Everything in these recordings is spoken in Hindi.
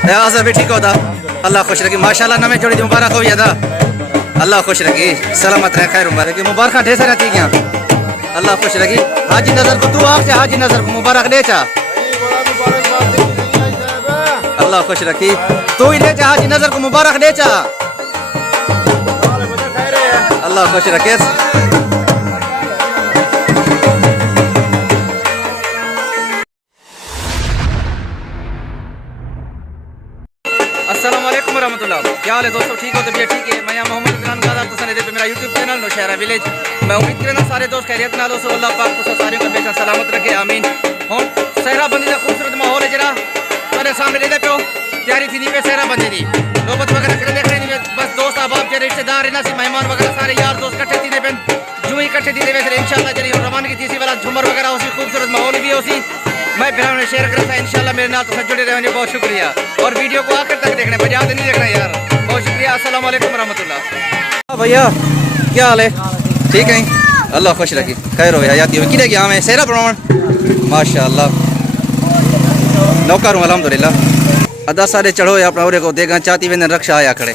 आजा भी ठीक होता। अल्लाह खुश रखी माशाल्लाह नमे जोड़ी मुबारक हो था। अल्लाह खुश रखी सलामत रहे खैर मुबारक मुबारक ढेर सारा थी क्या। अल्लाह खुश रखी हाजी नजर को तू आप हाजी नजर मुबारक ले चा। अल्लाह खुश रखी तू ही ले चा हाजी नजर को मुबारक ले चा। अल्लाह खुश रखे। अस्सलाम वालेकुम रहमतुल्लाह। क्या हाल है दोस्तों, ठीक हो? तबीयत ठीक है? मैं यहाँ मोहम्मद इमरान गादा तो सने दे पे मेरा यूट्यूब चैनल नौशहरा विलेज। मैं उम्मीद करना सारे दोस्त खैरियत नाल हो। अल्लाह पाक तो सारे को हमेशा सलामत रखे आमीन। हुन सहरा बंदी का खूबसूरत माहौल है जरा मेरे सामने दे पे तैयारी थी पे सहरा बंदी दी नौबत वगैरह कर देख रहे बस दोस्त अहबाब जे रिश्तेदार है ना सी मेहमान वगैरह सारे यार दोस्त इकट्ठे थी पे जो ही इकट्ठे थी फिर इंशाल्लाह जरी रवानगी थी वाला झुमर वगैरह उसी खूबसूरत माहौल भी उसी मैं फिर हमने शेयर करता इंशाल्लाह। मेरे नाल तो जुड़े रहने बहुत शुक्रिया और वीडियो को आखिर तक देखने बजाय नहीं देखना यार। बहुत शुक्रिया। अस्सलाम वालेकुम रहमतुल्लाह। भैया क्या हाल है, ठीक है? अल्लाह खुश रखी खैर हो याद कि गया मैं सेहरा प्रमाण माशाल्लाह नौकर हूँ अलहमदुलिल्लाह। अदा सारे चढ़ो अपना उरे को देगा चाहती वे रक्षा आया खड़े।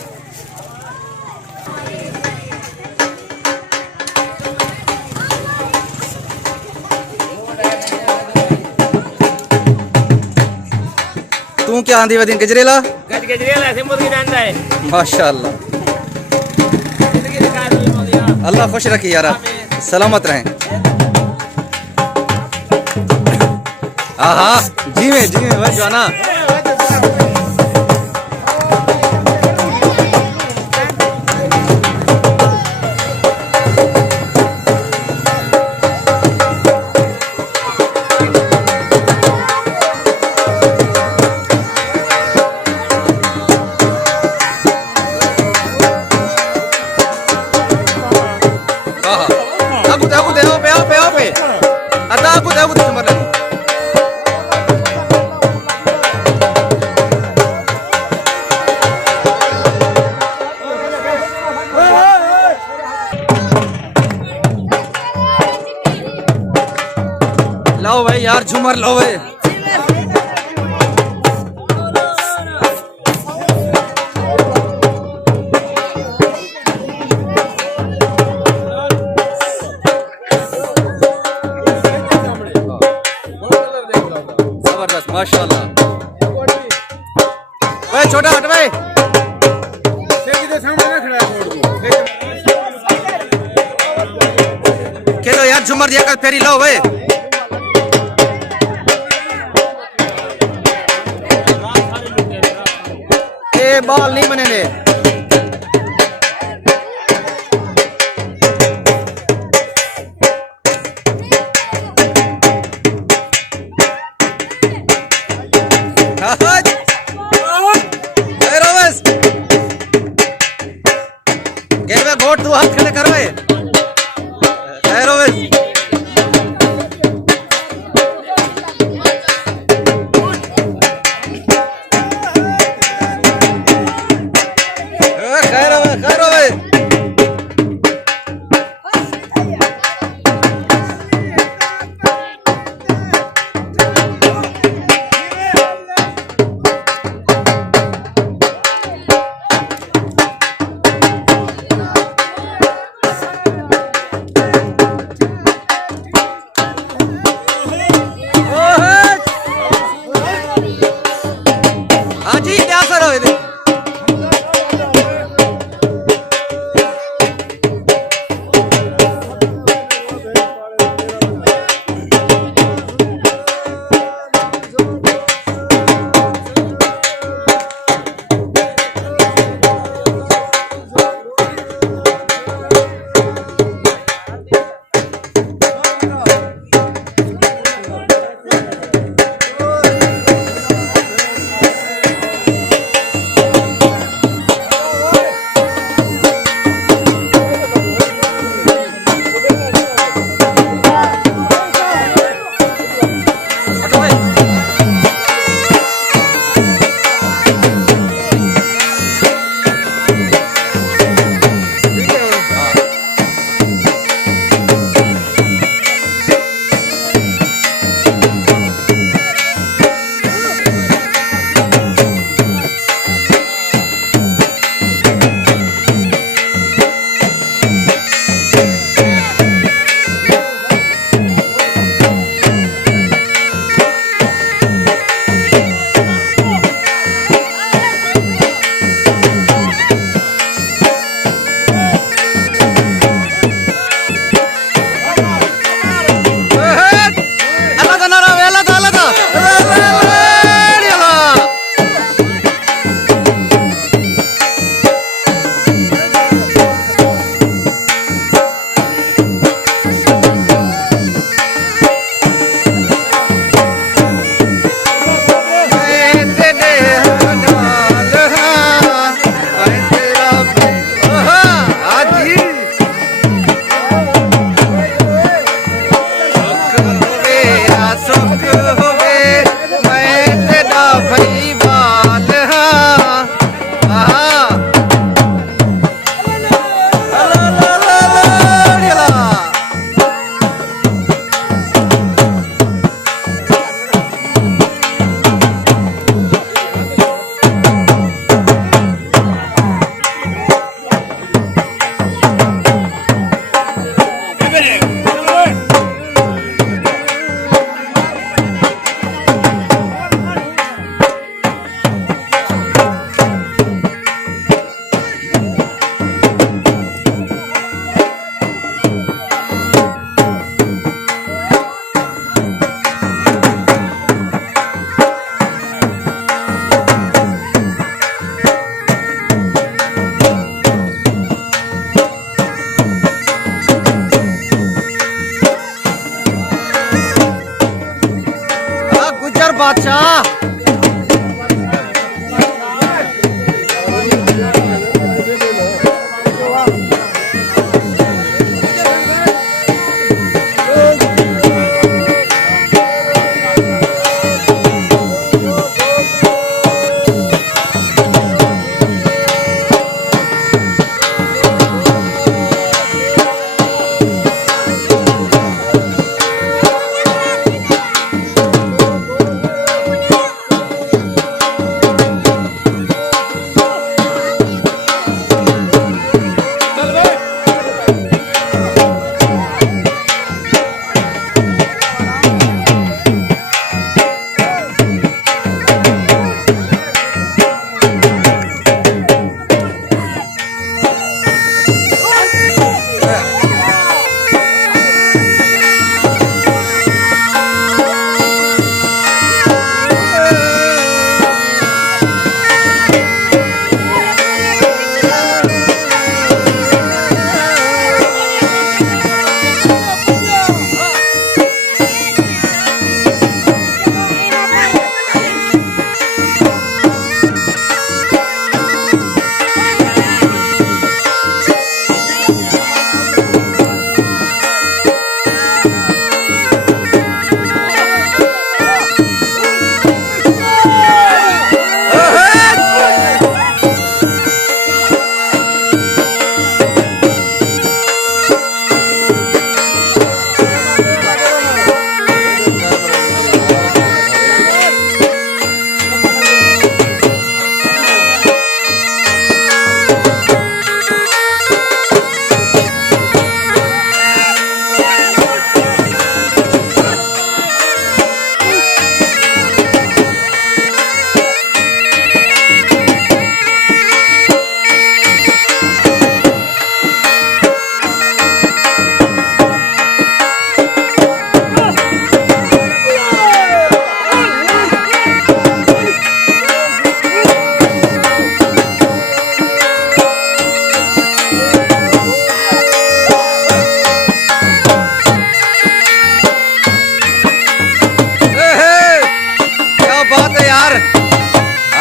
तू क्या आंधी वदीन गजरेला माशाल्लाह। अल्लाह खुश रखी यार सलामत रहें। हाँ जी में भाई जाना लो भाई यार झूमर लो भाई। जबरदस्त माशाल्लाह। भाई छोटा हट भाई खेलो यार झूमर दिया कर फेरी लो भाई। बाल नहीं बनेंगे। घोट तू हाथ खड़े कर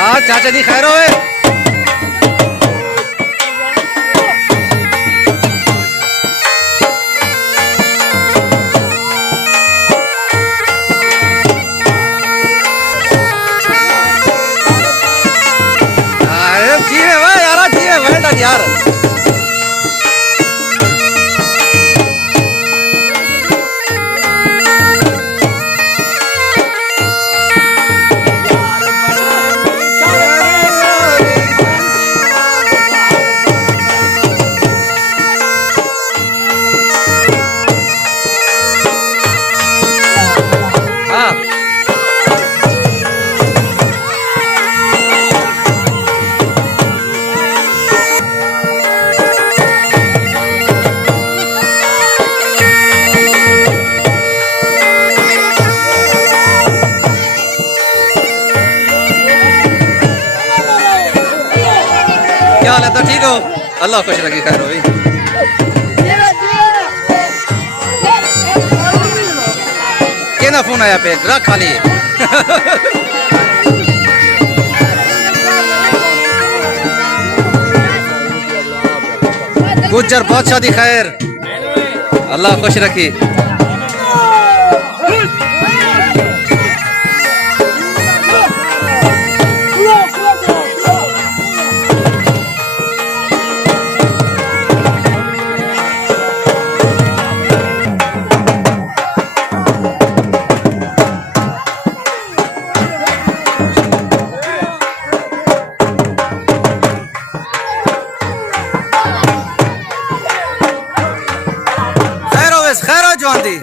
हाँ चाचा जी खैर होवे। जी है भाई यार, जी है वेंडा यार। क्या हाल है? तो ठीक हो? अल्लाह खुश रखे, खैर हो भाई। केना फोन आया पे रख खाली गुज्जर बादशाह दी खैर, अल्लाह खुश रखी। खैर हो जवान दी।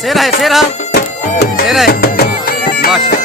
शेरा शेरा है माशा।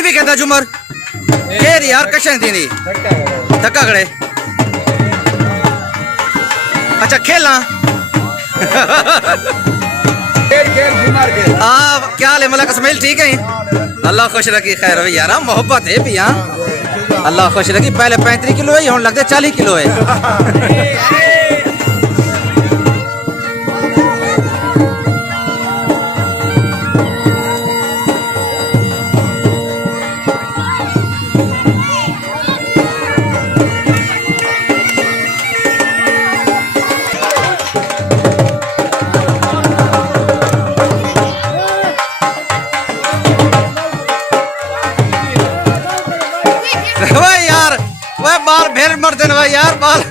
हुन भी कहता जुमर केर यार कशन थींदी धक्का खड़े अच्छा खेलना क्या हाल है मलक इसमाइल ठीक है अल्लाह खुश रखी खैर भाई यार मोहब्बत है भी यहाँ अल्लाह खुश रखी पहले 35 किलो है हुन लगते 40 किलो है भाई यार वह बाल फिर मरते न भाई यार बाल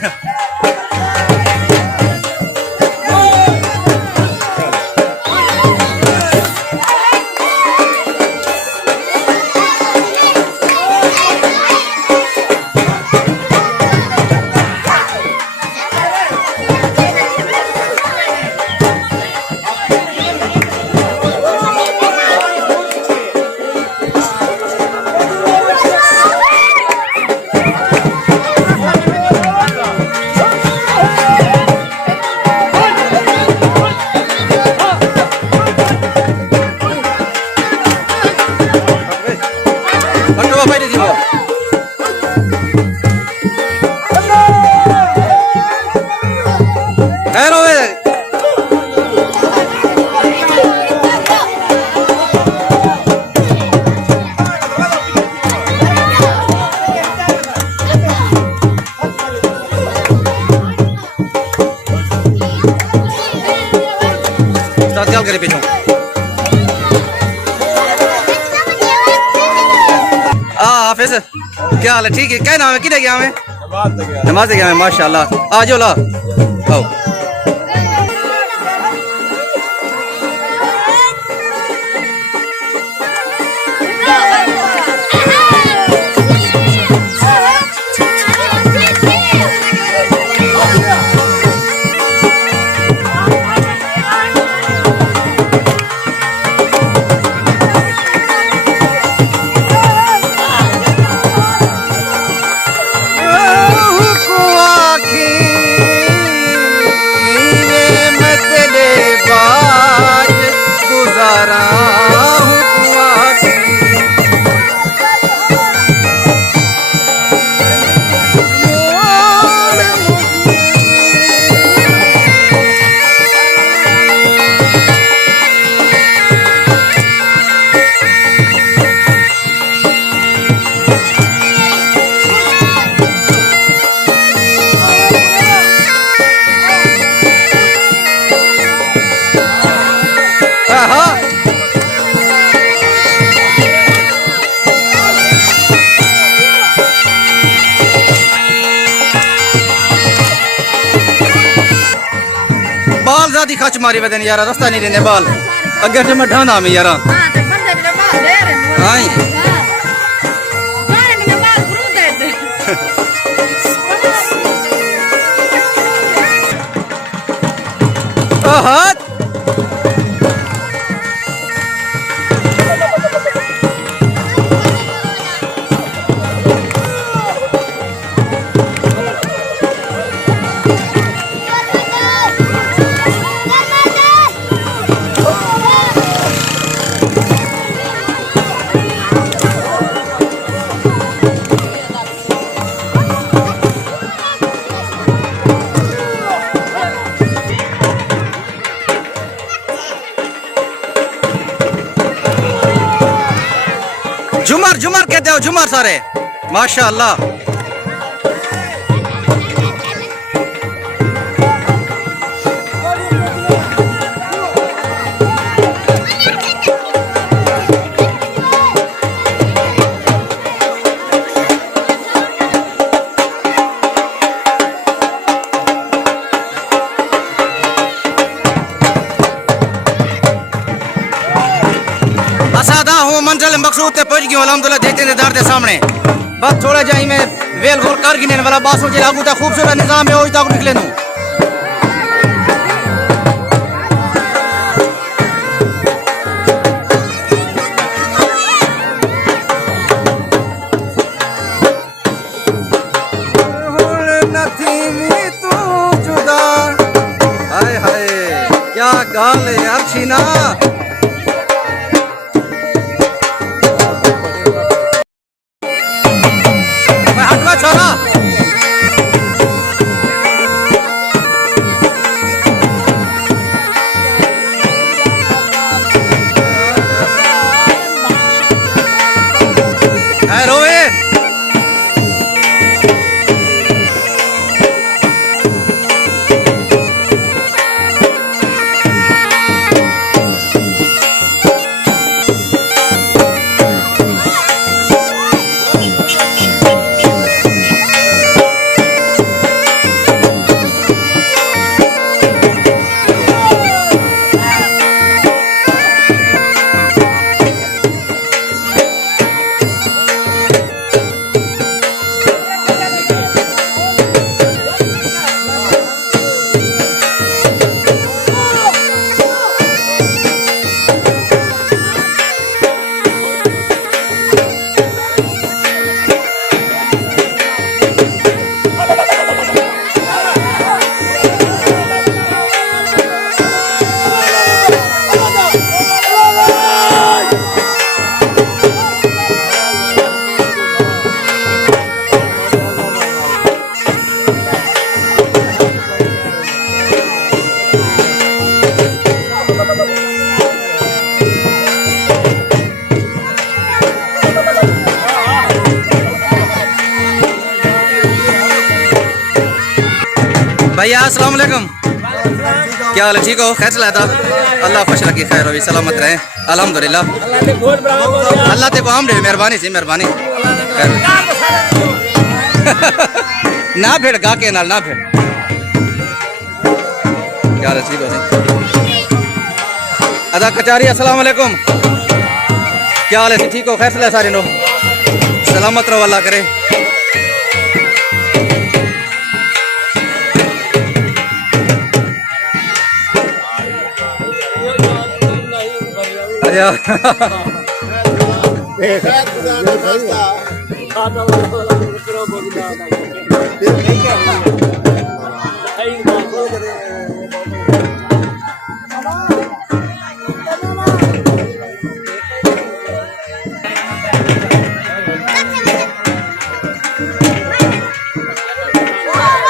करे पीछे हाफिज क्या हाल है ठीक है क्या नाम है किधर गया मैं नमाज गया मैं माशाल्लाह आ जाओ ला आओ बाल ज़्यादा खच मारी बदन यार रास्ता नहीं देने बाल अगर से मैं ढाना में यार हाथ झुमर झुमर कहते हो झुमर सारे माशाअल्लाह मंजिल मकसूद ते पहुंच गयो अल्हम्दुलिल्लाह देखते इंतजार दे सामने बस थोड़ा जाई में वेल गोल कर गिने वाला बासों जे लागू ता खूबसूरत निजाम है ओई तक निकले नु गाल यार छीना हटवा छोरा रोए भैया अस्सलाम वालेकुम, क्या हाल है? ठीक हो? खैर चला था? अल्लाह खुश रखी, खैर हो, सलामत रहे अल्हम्दुलिल्लाह। अल्लाह ते को हम दे मेहरबानी सी मेहरबानी ना भेड़ गा के नाल ना भेड़ क्या हाल है? ठीक हो? अदा कचारी अस्सलाम वालेकुम, क्या हाल है? ठीक हो? खैर चला सारे नो सलामत रहो, अल्लाह करे।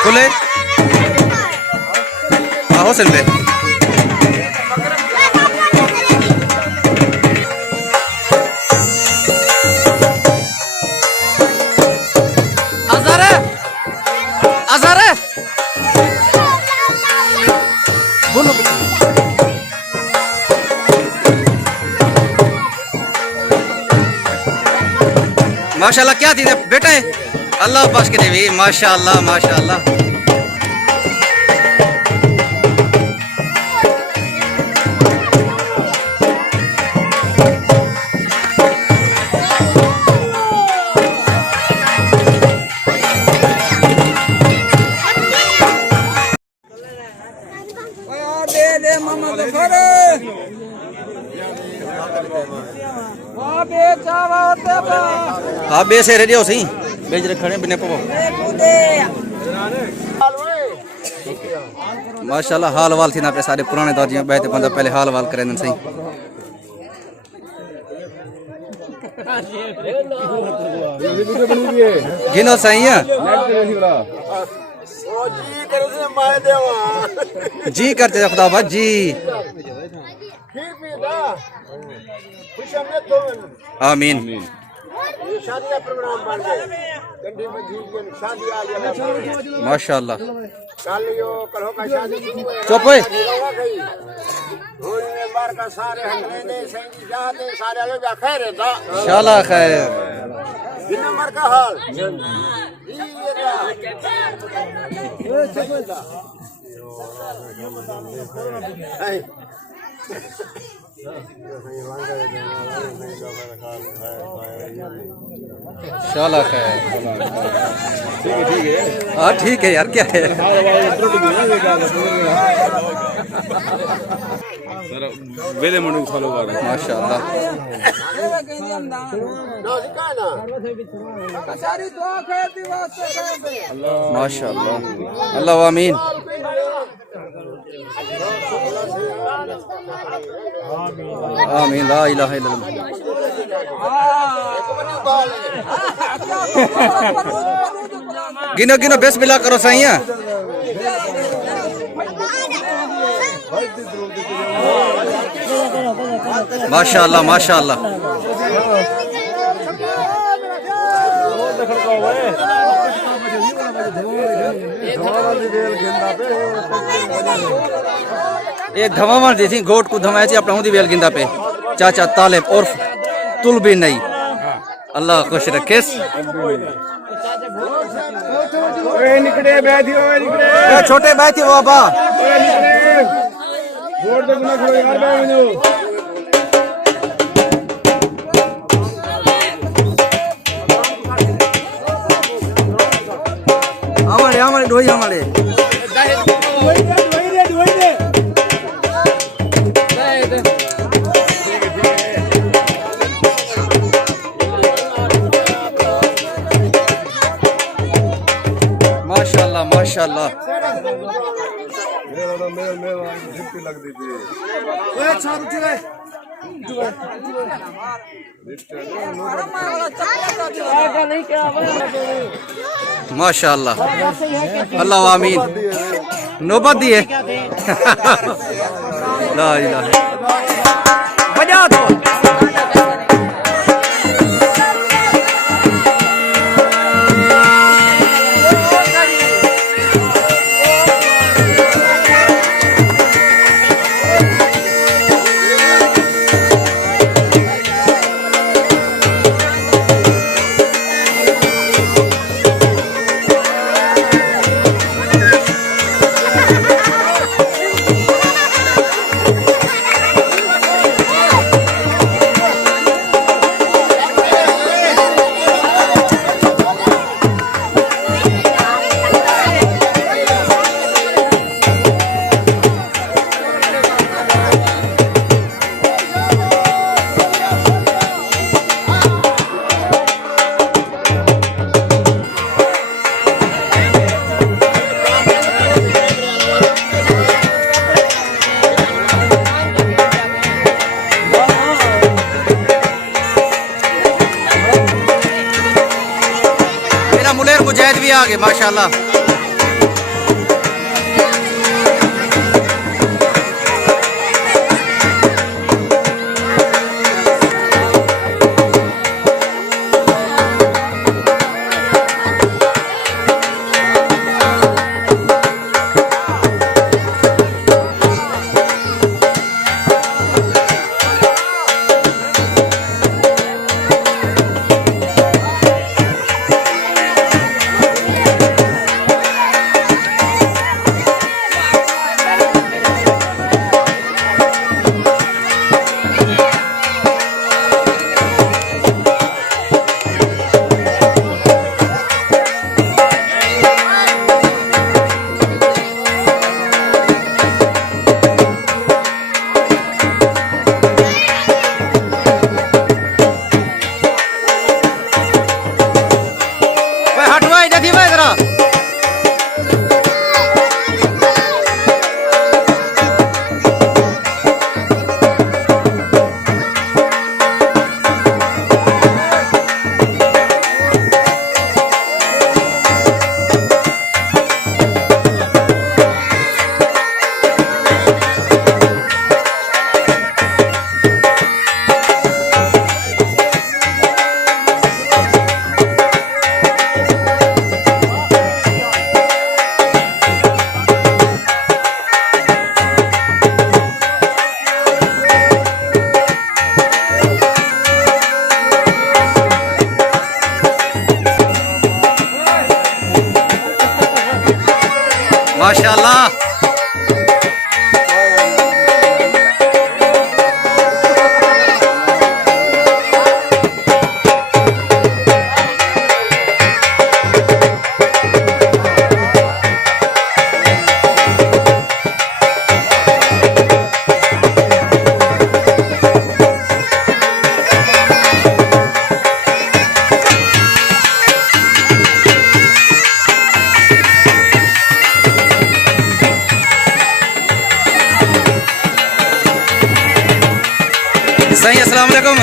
खुले आहो सिंधे माशाल्लाह। क्या थी बेटे? अल्लाह बख्श के देवी, माशाल्लाह माशाल्लाह। हाँ बेस है रेडी हो सही बेच रखे बिने पो माशाल्लाह। हाल वाल थी ना पे सारे पुराने दौर जी बैठे बंदा पहले हाल वाल करे सही। गिनो सही है जी करते खुदा जी आमीन। माशाल्लाह चुप इंशाल्लाह खैर। इंशाल्लाह खैर। ठीक है हाँ ठीक है यार क्या है। वेले मंडू फॉलो कर रहे हैं माशाल्लाह माशाल्लाह अल्लाह आमीन आमीन ला इलाहा इल्लल्लाह गिनो गिनो बिस्मिल्लाह करो सैया माशाल्लाह माशाल्लाह एक धमावन दी थी गोट को धमाया थी अपना हुंदी वेल गिंदा पे चाचा तालिब और तुल भी नहीं अल्लाह खुश रखे छोटे बैठी वो बाबा हमारे हमारे ढोई हमारे माशाल्लाह माशाल्लाह माशाल्लाह अल्लाह आमीन नौबत दिए ला इलाहा बजा दो मुजाहिद भी आ गए माशाल्लाह माशाल्लाह अस्सलाम वालेकुम।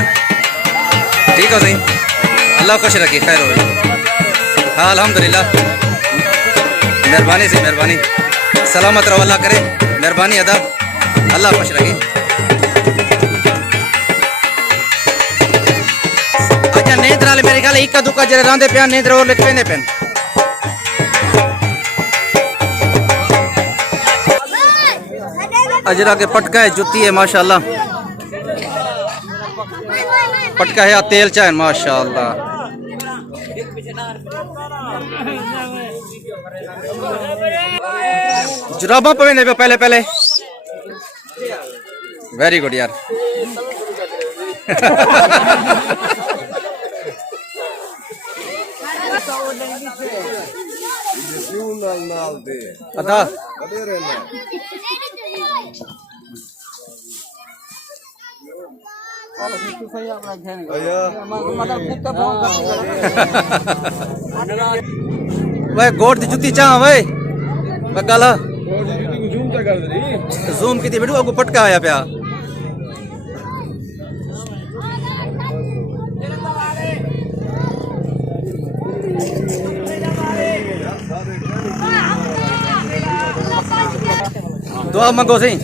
ठीक हो सही, अल्लाह खुश रखे, खैर हो। हाँ अल्हम्दुलिल्लाह, मेहरबानी से मेहरबानी, सलामत रहो, अल्लाह करे मेहरबानी अदा, अल्लाह खुश रखे। अच्छा नींद नाल मेरे ख्याल इक्का दुक्का जरे रांदे पिया नींद और लिख पेंदे पेन। अजरा के पटका है, जुत्ती है माशाल्लाह, पटका है, तेल चाय माशाल्लाह। जुराबा पवेंदे पे पहले पहले, वेरी गुड यार। अदा वह गोट दी जुत्ती चाह वह गल जूम की बेटू अगू पटका आया पिया। दुआ मंगो सही,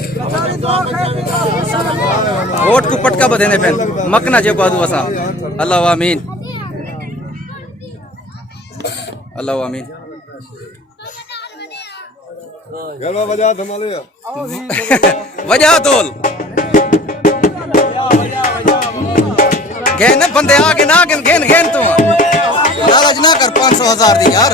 वोट को पटका बदेने पेन मकना जे को असा। अल्लाह आमीन, अल्लाह आमीन। वजह तोल घेन बंदे आके ना घेन घेन तू लालच ना कर 500,000 दी यार।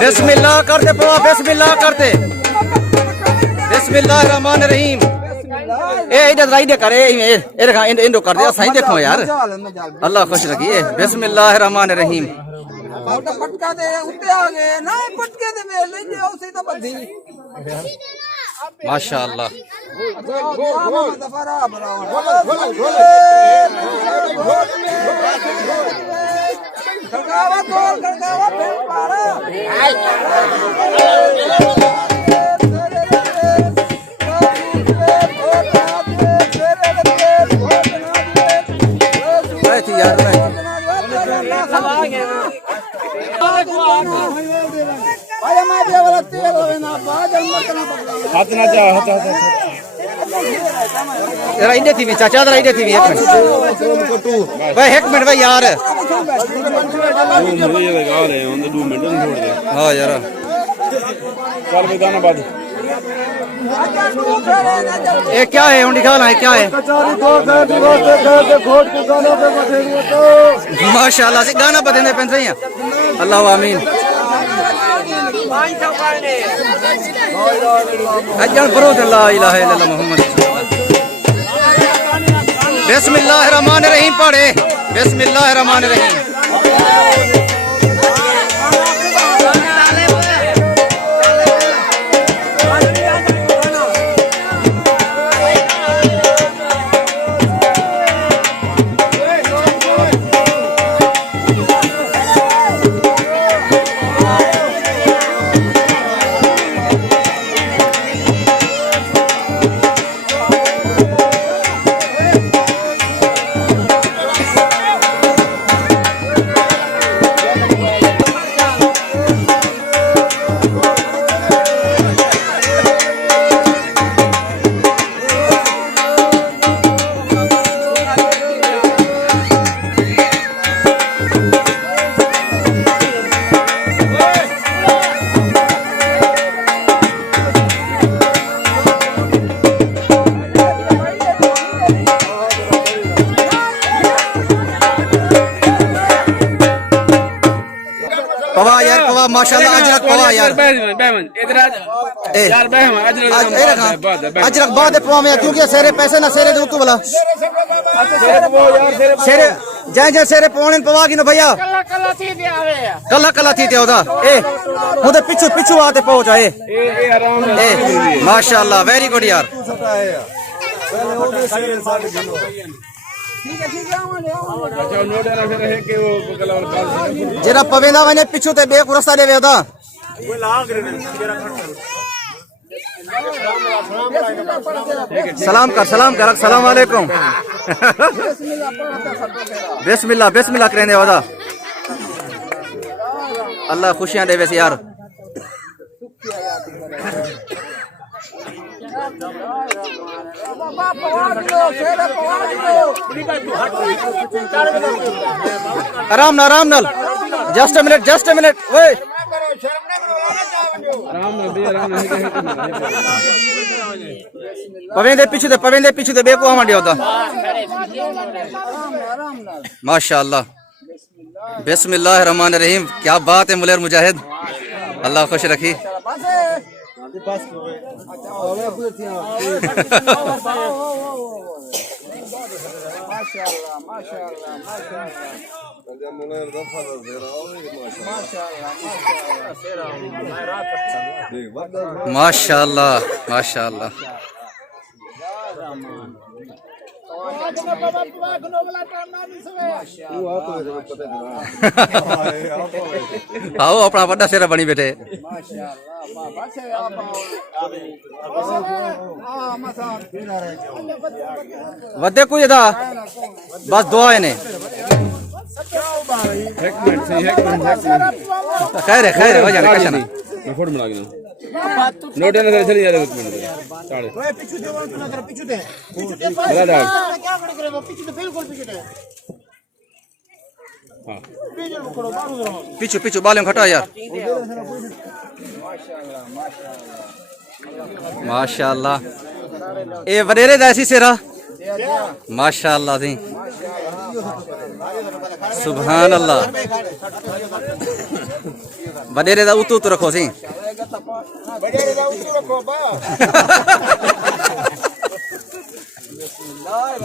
बिस्मिल्लाह करते पवा, बिस्मिल्लाह करते, बिस्मिल्लाह रहमान रहीम। ए इधर राई दे करे ए देखा इंदो कर दे सही देखो यार, अल्लाह खुश रखिए। बिस्मिल्लाह रहमान रहीम। पटका दे उते आ गए ना, पटके दे में ले जे उसे तो बंदी माशाअल्लाह। खड़कावा तोल खड़कावा फेंक पारा थी यार जरा इंदे थी चाचा जरा इंदे थी एक मिनट भाई, एक मिनट भाई यार। हाँ यार चल भाई गाना बाद ये क्या है हुंडी खाना है क्या है? माशाल्लाह से गाना बदलने पेन सही है। अल्लाह आमीन। अजन फरोज ला इलाहा इल्लल्लाह मोहम्मद। बिस्मिल्लाहिर्रहमानिर्रहीम पढ़े, बिस्मिल्लाहिर्रहमानिर्रहीम। पवा माशाल्लाह अजरक पवा यार इधर आ यार बहम अजरक बाद पवा में क्योंकि सेरे पैसे ना सेरे दे तू वाला सेरे जय सेरे पवाने पवा की ना भैया कल्ला थी ते ओदा ए ओदे पिछु आते पहुंच आए ए माशाल्लाह वेरी गुड यार जरा पवेंदा वने पिछु ते बे रस्ता दे वेदा सलाम कर अस्सलाम वालेकुम बिस्मिल्लाह करने वादा अल्लाह खुशियां दे वैसे यार आराम नाल जस्ट अ मिनट ओए पवेंदे पीछे दे बेको आवां होता माशाअल्लाह बिस्मिल्लाहिर रहमानिर रहीम क्या बात है मुलेर मुजाहिद अल्लाह खुश रखी माशाअल्लाह आओ अपना बड़ा शेरा बनी बैठे वदे कोई था बस दुआ ने खैर है वजह कशन फोटो बना के नोट ना चली जा रहे साढ़े पीछे दे क्या करे पीछे तो बिल्कुल पीछे दे हां पीछे बालों खटा यार माशाअल्लाह ए वडेरे दा ऐसी सेरा माशाअल्लाह थी सुभान अल्लाह वडेरे दा उतू रखो सी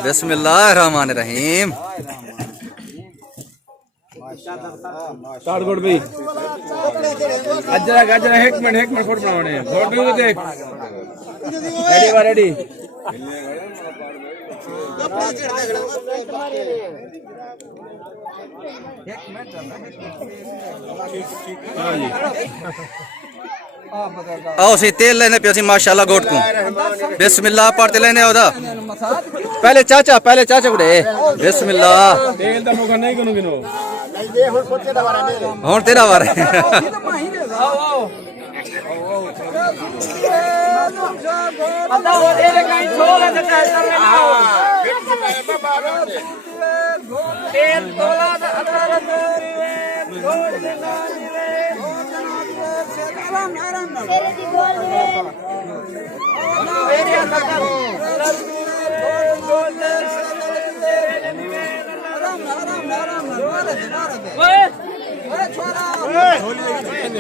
बिस्मिल्लाहिर रहमानिर रहीम ताड़गोड़ भाई अजरा एक मिनट फोटो बनाने फोटो भी देख रेडी आओ सी तेल लेने पे माशाल्लाह गोट को बिस्मिल्लाह पढ़ते लेने ओदा पहले चाचा गुड़े बिस्मिल्लाह तेल दा मौका नहीं कनो गिनो हुन तेरा वार तेल तोला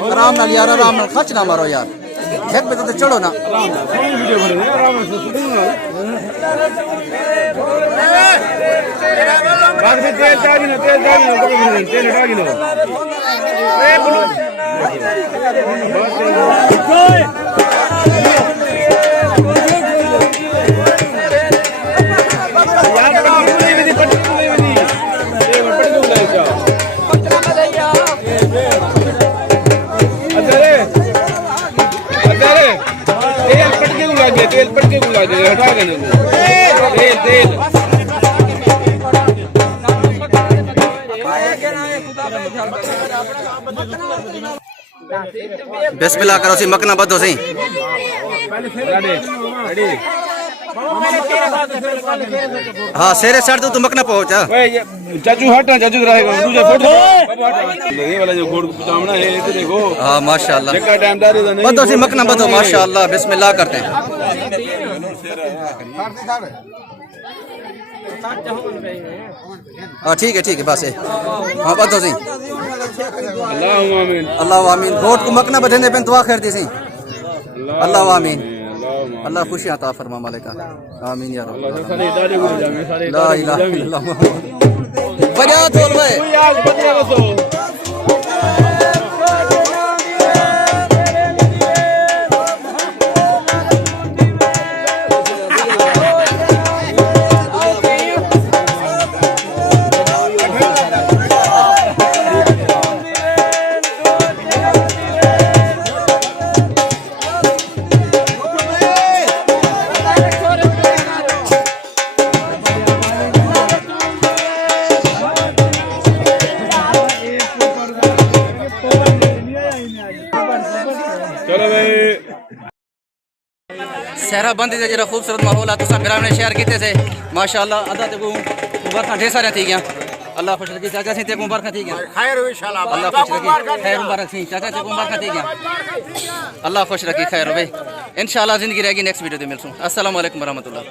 आराम नाल यार आराम नाल खच ना मारो यार खेत पे तो चढ़ो ना वीडियो बने आराम से बाद में तेल डाली ना तेल डाली ना तेल पटके को लगा दे हटा देना तेल बिस्मिल्लाह करो सी मकना बदो सी रेडी हाँ सेरे सर तू मकना पहुंचा चाचू हटना चाचू रहेगा दूसरा फोटो ये वाला जो गोड़ सामना है ये देखो हाँ माशाल्लाह देखा टाइम दारी तो नहीं बदो सी मकना बदो माशाल्लाह बिस्मिल्लाह करते हैं हाँ ठीक है बस है हाँ बस तो सही अल्लाह आमीन रोड को मकना बधेंदे पे दुआ कर दी सही अल्लाह आमीन अल्लाह खुशी अता फरमा मालिका आमीन या रब ला इलाहा इल्लल्लाह बजा तोल भाई चलो भाई सहरा बंदी का जरा खूबसूरत माहौल है तुसा मेरा शेयर किते से माशाअल्लाह अदा ते को बरखा ढेर सारे थी गया अल्लाह खुश रखी चाचा से ते को बरखा थी गया खैर इंशाल्लाह अल्लाह खुश रखी खैर मुबारक सी चाचा ते को बरखा थी गया अल्लाह खुश रखी खैर भाई इंशाल्लाह जिंदगी रहेगी नेक्स्ट वीडियो में मिलसूं अस्सलाम वालेकुम रहमतुल्लाह।